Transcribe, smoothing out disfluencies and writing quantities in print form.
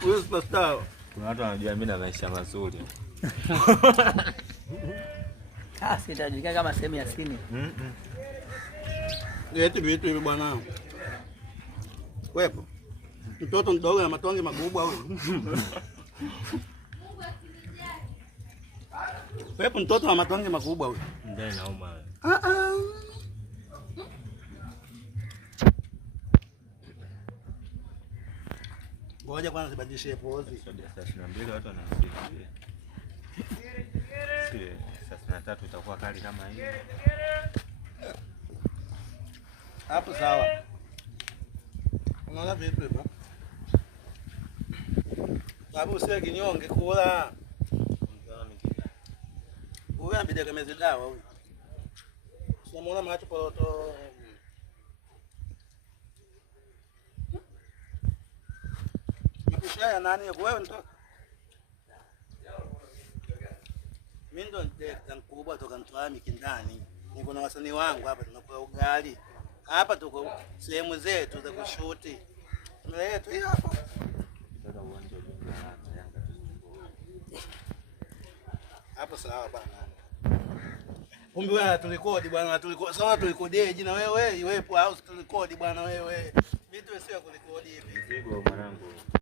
Huyu superstar. Kuna watu wanajua mimi na maisha mazuri. Sitajulikana kama sehemu ya sini. Eti vitu hivi bwana. Wepo. Mtoto mdogo na matonge makubwa huyu. Wepo mtoto wa matonge makubwa huyu. Ndio nauma. Ngoja kwanza sibadilishe pozi. Saa 22 watu wanasikia. Saa 3 itakuwa kali kama hii. Hapo sawa. Unaona vipi hapa? Babu usiwe kinyonge kula. Huyu anabidi meze dawa huyu. Unamuona macho poroto. Mkushaya nani yako wewe mtoto? Mimi ndo ndeta mkubwa toka Mtwara kindani. Niko na wasanii wangu hapa tunakula ugali. Hapa tuko sehemu zetu za kushuti. Tumeletwa hii hapa. Hapo sawa bwana. Kumbe wewe tulikodi bwana, tulikodi. Sawa tulikodieje na wewe? Iwepo house tulikodi bwana wewe. Vitu sio kulikodi hivi. Mzigo mwanangu.